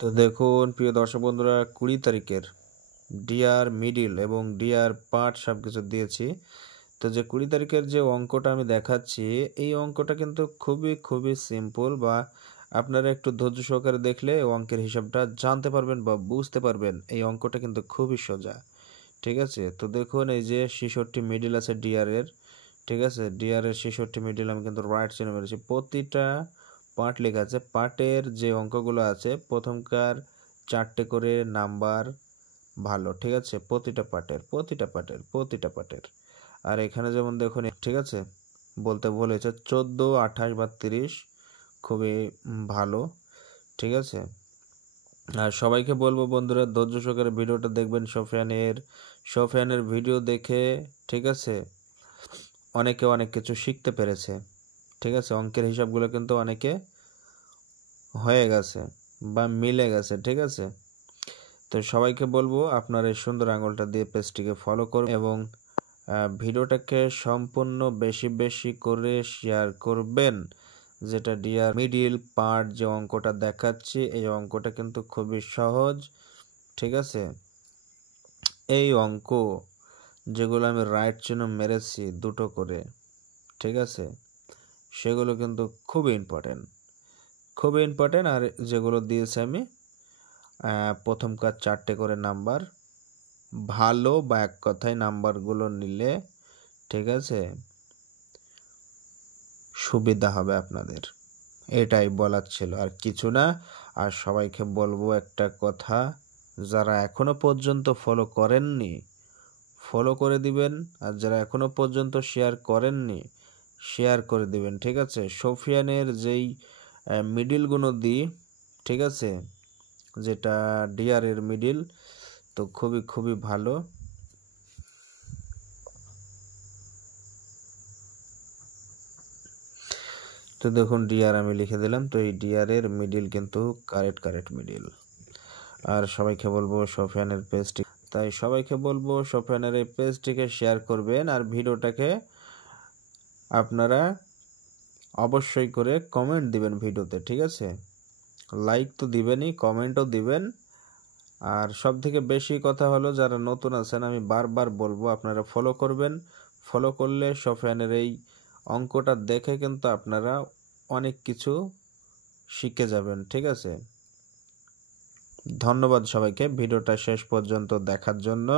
তো দেখুন প্রিয় দর্শক বন্ধুরা, 20 তারিখের ডিআর মিডিল এবং ডিআর পার্ট সব কিছু দিয়েছি। তো যে 20 তারিখের যে অঙ্কটা আমি দেখাচ্ছি, এই অঙ্কটা কিন্তু খুবই সিম্পল, বা আপনারা একটু ধৈর্য সহকারে দেখলে অঙ্কের হিসাবটা জানতে পারবেন বা বুঝতে পারবেন। এই অঙ্কটা কিন্তু খুবই সোজা, ঠিক আছে। তো দেখুন এই যে 66 মিডিল আছে ডিআর এর, ঠিক আছে। ডিআর এর 66 মিডিল আমি কিন্তু রাইট চিহ্ন মেরেছি। প্রতিটা পার্ট লেখা আছে। পার্টের যে অঙ্কগুলো আছে প্রথমকার 4টে করে নাম্বার ভালো, ঠিক আছে। প্রতিটা পার্টের আর এখানে যেমন দেখুন, ঠিক আছে, বলতে বলেছে 14, 28 বা 30 খুবই ভালো, ঠিক আছে। আর সবাইকে বলবো বন্ধুরা, ধৈর্য সহকারে ভিডিওটা দেখবেন। সোফিয়ানের ভিডিও দেখে, ঠিক আছে, অনেকে অনেক কিছু শিখতে পেরেছে, ঠিক আছে। অঙ্কের হিসাবগুলো কিন্তু অনেকে হয়ে গেছে বা মিলে গেছে, ঠিক আছে। তো সবাইকে বলবো আপনার এই সুন্দর আঙুলটা দিয়ে পেজটিকে ফলো করুন এবং ভিডিওটাকে সম্পূর্ণ বেশি করে শেয়ার করবেন। যেটা ডিআর মিডিল পার্ট যে অঙ্কটা দেখাচ্ছি, এই অঙ্কটা কিন্তু খুবই সহজ, ঠিক আছে। এই অঙ্ক যেগুলো আমি রাইট চিহ্ন মেরেছি দুটো করে, ঠিক আছে, সেগুলো কিন্তু খুবই ইম্পর্টেন্ট। আর যেগুলো দিয়েছি আমি প্রথমকার 4টে করে নাম্বার ভালো, বা এক কথায় নাম্বারগুলো নিলে, ঠিক আছে, সুবিধা হবে আপনাদের। এটাই বলার ছিল, আর কিছু না। আর সবাইকে বলবো একটা কথা, যারা এখনো পর্যন্ত ফলো করেননি ফলো করে দিবেন, আর যারা এখনো পর্যন্ত শেয়ার করেননি শেয়ার করে দিবেন, ঠিক আছে। সোফিয়ানের যেই মিডিলগুলো দিই, ঠিক আছে, যেটা ডিআর এর মিডিল, তো খুবই ভালো। তো দেখুন ডিআর আমি লিখে দিলাম। তো এই ডিআর এর মিডিল কিন্তু কারেক্ট মিডিল। আর সবাইকে বলবো সোফিয়ানের পেজটি, তাই সবাইকে বলবো সোফিয়ানের এই পেজটিকে শেয়ার করবেন। আর ভিডিওটাকে আপনারা অবশ্যই করে কমেন্ট দিবেন ভিডিওতে, ঠিক আছে। লাইক তো দিবেনই, কমেন্টও দিবেন। আর সব থেকে বেশি কথা হলো, যারা নতুন আছেন আমি বারবার বলবো আপনারা ফলো করবেন। ফলো করলে সোফিয়ানের এই অঙ্কটা দেখে কিন্তু আপনারা অনেক কিছু শিখে যাবেন, ঠিক আছে। ধন্যবাদ সবাইকে ভিডিওটা শেষ পর্যন্ত দেখার জন্য।